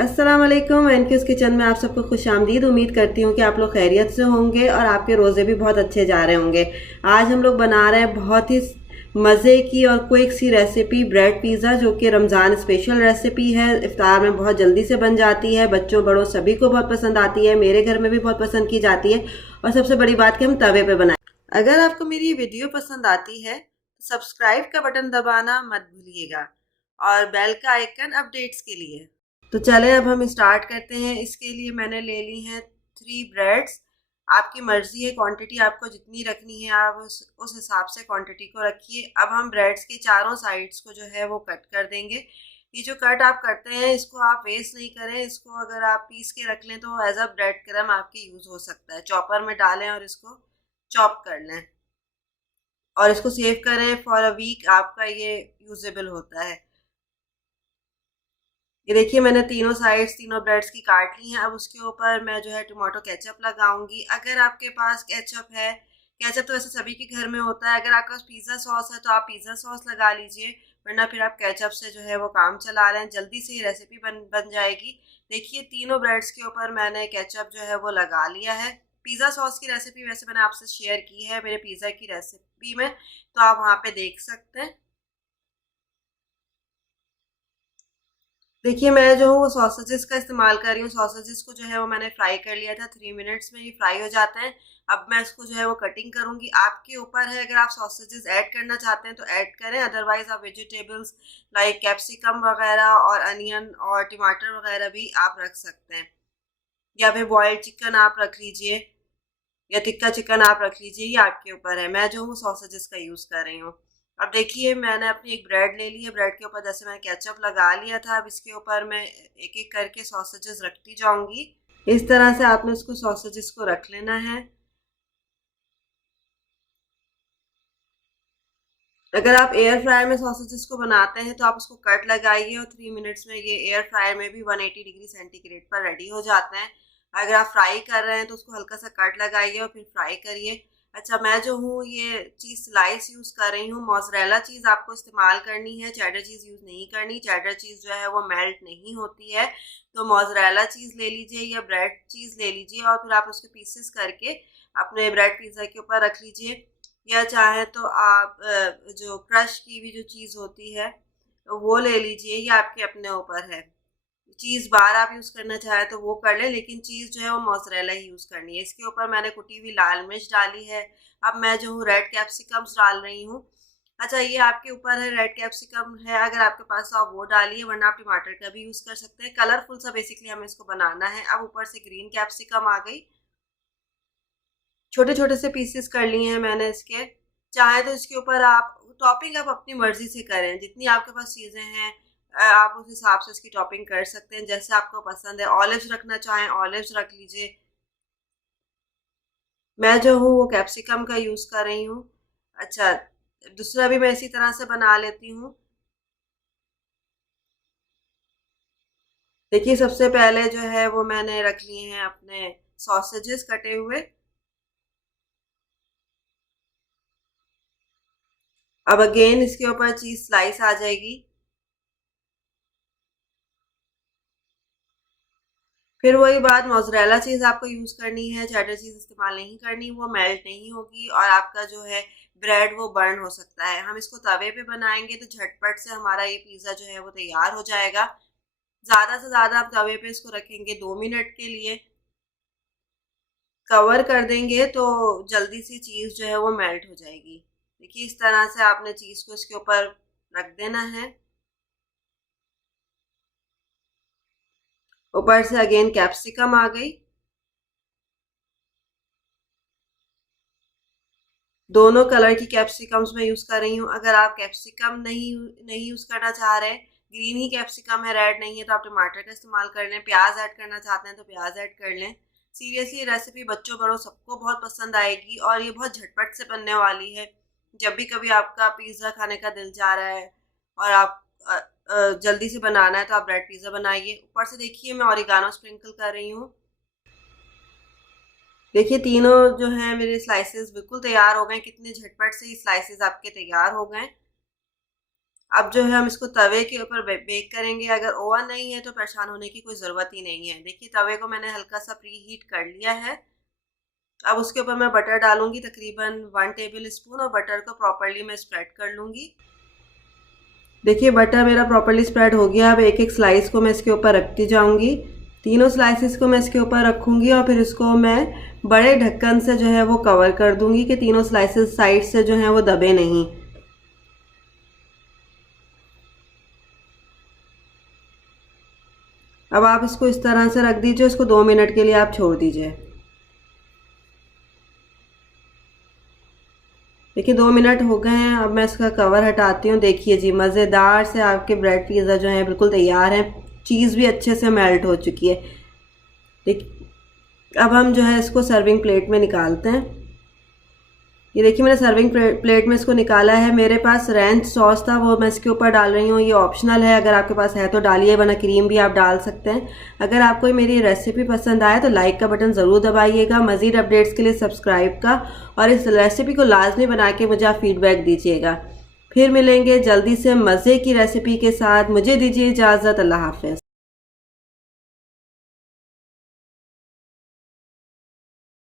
अस्सलाम वालेकुम। एनक्यूज़ किचन में आप सबको खुशामदीद। उम्मीद करती हूँ कि आप लोग खैरियत से होंगे और आपके रोज़े भी बहुत अच्छे जा रहे होंगे। आज हम लोग बना रहे हैं बहुत ही मज़े की और क्विक सी रेसिपी, ब्रेड पिज़्ज़ा, जो कि रमज़ान स्पेशल रेसिपी है। इफ्तार में बहुत जल्दी से बन जाती है, बच्चों बड़ों सभी को बहुत पसंद आती है, मेरे घर में भी बहुत पसंद की जाती है। और सबसे बड़ी बात कि हम तवे पे बनाएं। अगर आपको मेरी वीडियो पसंद आती है तो सब्सक्राइब का बटन दबाना मत भूलिएगा और बेल का आइकन अपडेट्स के लिए। तो चलें अब हम स्टार्ट करते हैं। इसके लिए मैंने ले ली हैं 3 ब्रेड्स। आपकी मर्जी है, क्वांटिटी आपको जितनी रखनी है आप उस हिसाब से क्वांटिटी को रखिए। अब हम ब्रेड्स के चारों साइड्स को जो है वो कट कर देंगे। ये जो कट आप करते हैं इसको आप वेस्ट नहीं करें, इसको अगर आप पीस के रख लें तो एज अ ब्रेड क्रम आपके यूज़ हो सकता है। चॉपर में डालें और इसको चॉप कर लें और इसको सेव करें फॉर अ वीक, आपका ये यूजेबल होता है। ये देखिए मैंने तीनों साइड्स, तीनों ब्रेड्स की काट ली हैं। अब उसके ऊपर मैं जो है टमाटो केचप लगाऊंगी। अगर आपके पास केचप है, केचप तो वैसे सभी के घर में होता है, अगर आपके पास पिज़्ज़ा सॉस है तो आप पिज़्ज़ा सॉस लगा लीजिए, वरना फिर आप केचप से जो है वो काम चला रहे हैं। जल्दी से ये रेसिपी बन जाएगी। देखिए तीनों ब्रेड्स के ऊपर मैंने केचप जो है वो लगा लिया है। पिज़्ज़ा सॉस की रेसिपी वैसे मैंने आपसे शेयर की है मेरे पिज़्ज़ा की रेसिपी में, तो आप वहाँ पे देख सकते हैं। देखिए मैं जो हूँ वो सॉसेजेस का इस्तेमाल कर रही हूँ। सॉसेजेस को जो है वो मैंने फ्राई कर लिया था, 3 मिनट्स में ये फ्राई हो जाते हैं। अब मैं इसको जो है वो कटिंग करूँगी। आपके ऊपर है, अगर आप सॉसेजेस ऐड करना चाहते हैं तो ऐड करें, अदरवाइज आप वेजिटेबल्स लाइक कैप्सिकम वगैरह और अनियन और टमाटर वगैरह भी आप रख सकते हैं, या फिर बॉयल्ड चिकन आप रख लीजिए या टिक्का चिकन आप रख लीजिए, ये आपके ऊपर है। मैं जो हूँ सॉसेजेस का यूज़ कर रही हूँ। अब देखिए मैंने अपनी एक ब्रेड ले ली है, ब्रेड के ऊपर जैसे मैंने केचप लगा लिया था, अब इसके ऊपर मैं एक एक करके सॉसेजेस रखती जाऊंगी। इस तरह से आपने उसको सॉसेजेस को रख लेना है। अगर आप एयर फ्रायर में सॉसेजेस को बनाते हैं तो आप उसको कट लगाइए और 3 मिनट्स में ये एयर फ्रायर में भी 180 डिग्री सेंटीग्रेड पर रेडी हो जाते हैं। अगर आप फ्राई कर रहे हैं तो उसको हल्का सा कट लगाइए और फिर फ्राई करिए। अच्छा मैं जो हूँ ये चीज़ स्लाइस यूज़ कर रही हूँ। मोज़रेला चीज़ आपको इस्तेमाल करनी है, चेडर चीज़ यूज़ नहीं करनी। चेडर चीज़ जो है वो मेल्ट नहीं होती है, तो मोज़रेला चीज़ ले लीजिए या ब्रेड चीज़ ले लीजिए और फिर आप उसके पीसेस करके अपने ब्रेड पिज़्ज़ा के ऊपर रख लीजिए। या चाहे तो आप जो क्रश की भी जो चीज़ होती है वो ले लीजिए, ये आपके अपने ऊपर है। चीज़ बार आप यूज़ करना चाहें तो वो कर लें, लेकिन चीज़ जो है वो मोज़रेला ही यूज़ करनी है। इसके ऊपर मैंने कुटी हुई लाल मिर्च डाली है। अब मैं जो हूँ रेड कैप्सिकम्स डाल रही हूँ। अच्छा ये आपके ऊपर है, रेड कैप्सिकम है अगर आपके पास तो आप वो डालिए, वरना आप टमाटर का भी यूज़ कर सकते हैं। कलरफुल सा बेसिकली हमें इसको बनाना है। अब ऊपर से ग्रीन कैप्सिकम आ गई, छोटे छोटे से पीसेस कर लिए हैं मैंने इसके। चाहे तो इसके ऊपर आप टॉपिंग आप अपनी मर्जी से करें, जितनी आपके पास चीज़ें हैं आप उस हिसाब से इसकी टॉपिंग कर सकते हैं, जैसे आपको पसंद है। ऑलिव्स रखना चाहें ऑलिव्स रख लीजिए। मैं जो हूँ वो कैप्सिकम का यूज़ कर रही हूँ। अच्छा दूसरा भी मैं इसी तरह से बना लेती हूँ। देखिए सबसे पहले जो है वो मैंने रख लिए हैं अपने सॉसेजेस कटे हुए। अब अगेन इसके ऊपर चीज़ स्लाइस आ जाएगी। फिर वही बात, मोज़रेला चीज़ आपको यूज़ करनी है, चेडर चीज़ इस्तेमाल नहीं करनी, वो मेल्ट नहीं होगी और आपका जो है ब्रेड वो बर्न हो सकता है। हम इसको तवे पे बनाएंगे तो झटपट से हमारा ये पिज़्ज़ा जो है वो तैयार हो जाएगा। ज़्यादा से ज़्यादा आप तवे पे इसको रखेंगे 2 मिनट के लिए, कवर कर देंगे तो जल्दी सी चीज़ जो है वो मेल्ट हो जाएगी। देखिए इस तरह से आपने चीज़ को इसके ऊपर रख देना है। ऊपर से अगेन कैप्सिकम आ गई। दोनों कलर की कैप्सिकम्स मैं यूज़ कर रही हूँ। अगर आप कैप्सिकम नहीं नहीं यूज़ करना चाह रहे, ग्रीन ही कैप्सिकम है, रेड नहीं है, तो आप टमाटर का इस्तेमाल कर लें। प्याज ऐड करना चाहते हैं तो प्याज ऐड कर लें। सीरियसली ये रेसिपी बच्चों बड़ों सबको बहुत पसंद आएगी और ये बहुत झटपट से बनने वाली है। जब भी कभी आपका पिज़्ज़ा खाने का दिल जा रहा है और आप जल्दी से बनाना है तो आप ब्रेड पिज़्ज़ा बनाइए। ऊपर से देखिए मैं ऑरिगानो स्प्रिंकल कर रही हूँ। देखिए तीनों जो हैं मेरे स्लाइसेस बिल्कुल तैयार हो गए। कितने झटपट से ये स्लाइसेस आपके तैयार हो गए। अब जो है हम इसको तवे के ऊपर बेक करेंगे। अगर ओवन नहीं है तो परेशान होने की कोई ज़रूरत ही नहीं है। देखिए तवे को मैंने हल्का सा प्री हीट कर लिया है। अब उसके ऊपर मैं बटर डालूंगी तकरीबन 1 टेबल स्पून, और बटर को प्रॉपरली मैं स्प्रेड कर लूँगी। देखिए बटर मेरा प्रॉपरली स्प्रेड हो गया। अब एक एक स्लाइस को मैं इसके ऊपर रखती जाऊंगी। तीनों स्लाइसिस को मैं इसके ऊपर रखूंगी और फिर इसको मैं बड़े ढक्कन से जो है वो कवर कर दूंगी कि तीनों स्लाइसिस साइड से जो है वो दबे नहीं। अब आप इसको इस तरह से रख दीजिए, इसको 2 मिनट के लिए आप छोड़ दीजिए। देखिए 2 मिनट हो गए हैं। अब मैं इसका कवर हटाती हूँ। देखिए जी मज़ेदार से आपके ब्रेड पिज़्ज़ा जो है बिल्कुल तैयार है। चीज़ भी अच्छे से मेल्ट हो चुकी है। देखिए अब हम जो है इसको सर्विंग प्लेट में निकालते हैं। ये देखिए मैंने सर्विंग प्लेट में इसको निकाला है। मेरे पास रैंच सॉस था, वो मैं इसके ऊपर डाल रही हूँ। ये ऑप्शनल है, अगर आपके पास है तो डालिए, वरना क्रीम भी आप डाल सकते हैं। अगर आपको मेरी रेसिपी पसंद आए तो लाइक का बटन ज़रूर दबाइएगा। मज़ीद अपडेट्स के लिए सब्सक्राइब का, और इस रेसिपी को लाजमी बना के मुझे आप फीडबैक दीजिएगा। फिर मिलेंगे जल्दी से मज़े की रेसिपी के साथ। मुझे दीजिए इजाज़त। अल्लाह हाफ़िज़।